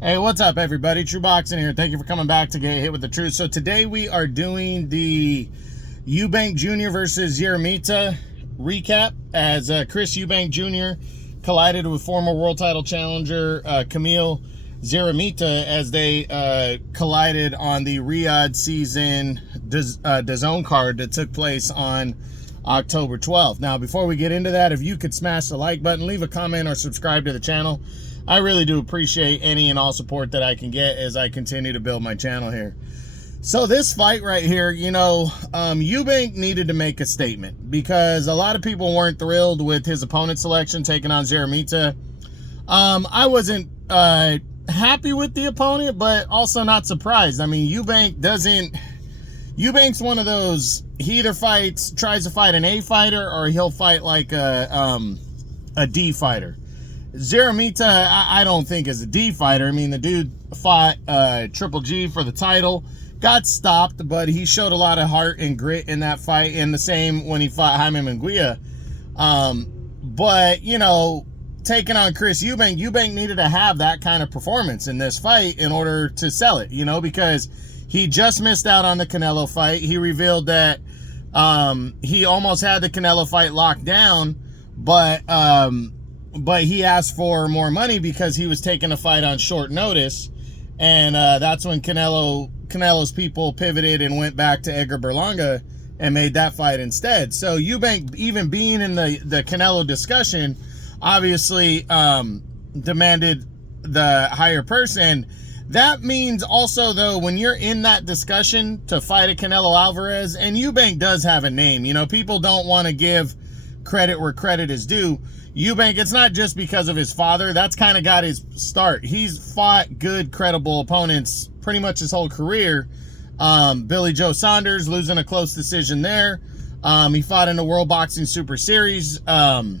Hey, what's up, everybody? True Boxing here. Thank you for coming back to Get Hit with the Truth. So today we are doing the Eubank Jr. versus Szeremeta recap as Chris Eubank Jr. collided with former world title challenger Kamil Szeremeta as they collided on the Riyadh Season DAZN card that took place on October 12th. Now, before we get into that, if you could smash the like button, leave a comment, or subscribe to the channel. I really do appreciate any and all support that I can get as I continue to build my channel here. So this fight right here, Eubank needed to make a statement because a lot of people weren't thrilled with his opponent selection taking on Szeremeta. I wasn't happy with the opponent, but also not surprised. I mean, Eubank's one of those, he either tries to fight an A fighter or he'll fight like a D fighter. Szeremeta, I don't think is a D fighter. I mean, the dude fought Triple G for the title, got stopped, but he showed a lot of heart and grit in that fight, and the same when he fought Jaime Munguia. But, taking on Chris Eubank needed to have that kind of performance in this fight in order to sell it, because he just missed out on the Canelo fight. He revealed that he almost had the Canelo fight locked down, but he asked for more money because he was taking a fight on short notice, and that's when Canelo's people pivoted and went back to Edgar Berlanga and made that fight instead. So Eubank, even being in the Canelo discussion, obviously demanded the higher person. That means also, though, when you're in that discussion to fight a Canelo Alvarez, and Eubank does have a name, people don't want to give credit where credit is due. Eubank, it's not just because of his father. That's kind of got his start. He's fought good, credible opponents pretty much his whole career. Billy Joe Saunders, losing a close decision there. He fought in the World Boxing Super Series. I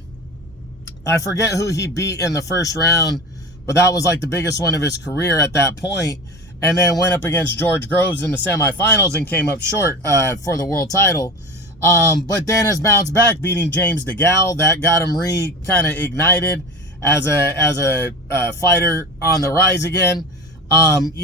forget who he beat in the first round, but that was like the biggest one of his career at that point. And then went up against George Groves in the semifinals and came up short for the world title. But then has bounced back, beating James DeGale. That got him kind of ignited as a fighter on the rise again. And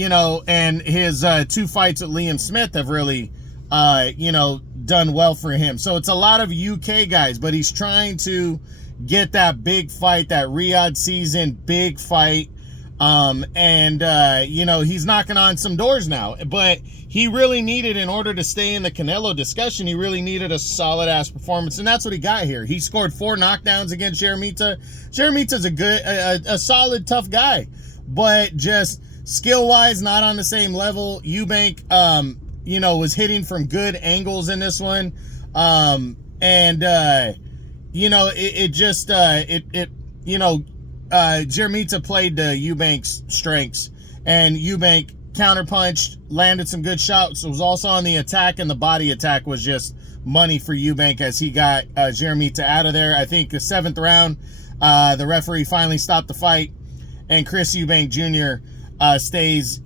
his two fights with Liam Smith have really, done well for him. So it's a lot of UK guys, but he's trying to get that big fight, that Riyadh Season big fight. He's knocking on some doors now, but he really needed, in order to stay in the Canelo discussion, he really needed a solid ass performance. And that's what he got here. He scored 4 knockdowns against Szeremeta. Szeremeta's a solid, tough guy, but just skill wise, not on the same level. Eubank, was hitting from good angles in this one. Szeremeta played to Eubank's strengths, and Eubank counterpunched, landed some good shots, was also on the attack, and the body attack was just money for Eubank as he got Szeremeta out of there. I think the 7th round, the referee finally stopped the fight, and Chris Eubank Jr. Stays,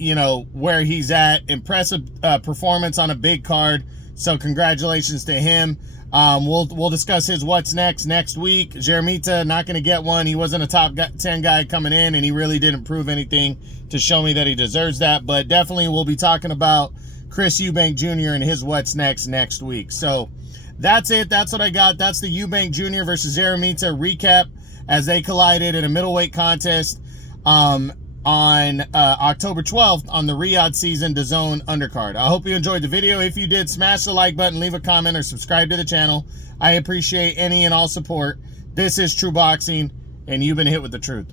where he's at. Impressive performance on a big card, so congratulations to him. We'll discuss his what's next week. Szeremeta, not going to get one. He wasn't a top 10 guy coming in, and he really didn't prove anything to show me that he deserves that. But definitely we'll be talking about Chris Eubank Jr. and his what's next week. So that's it. That's what I got. That's the Eubank Jr. versus Szeremeta recap as they collided in a middleweight contest on October 12th on the Riyadh Season DAZN Undercard. I hope you enjoyed the video. If you did, smash the like button, leave a comment, or subscribe to the channel. I appreciate any and all support. This is True Boxing, and you've been hit with the truth.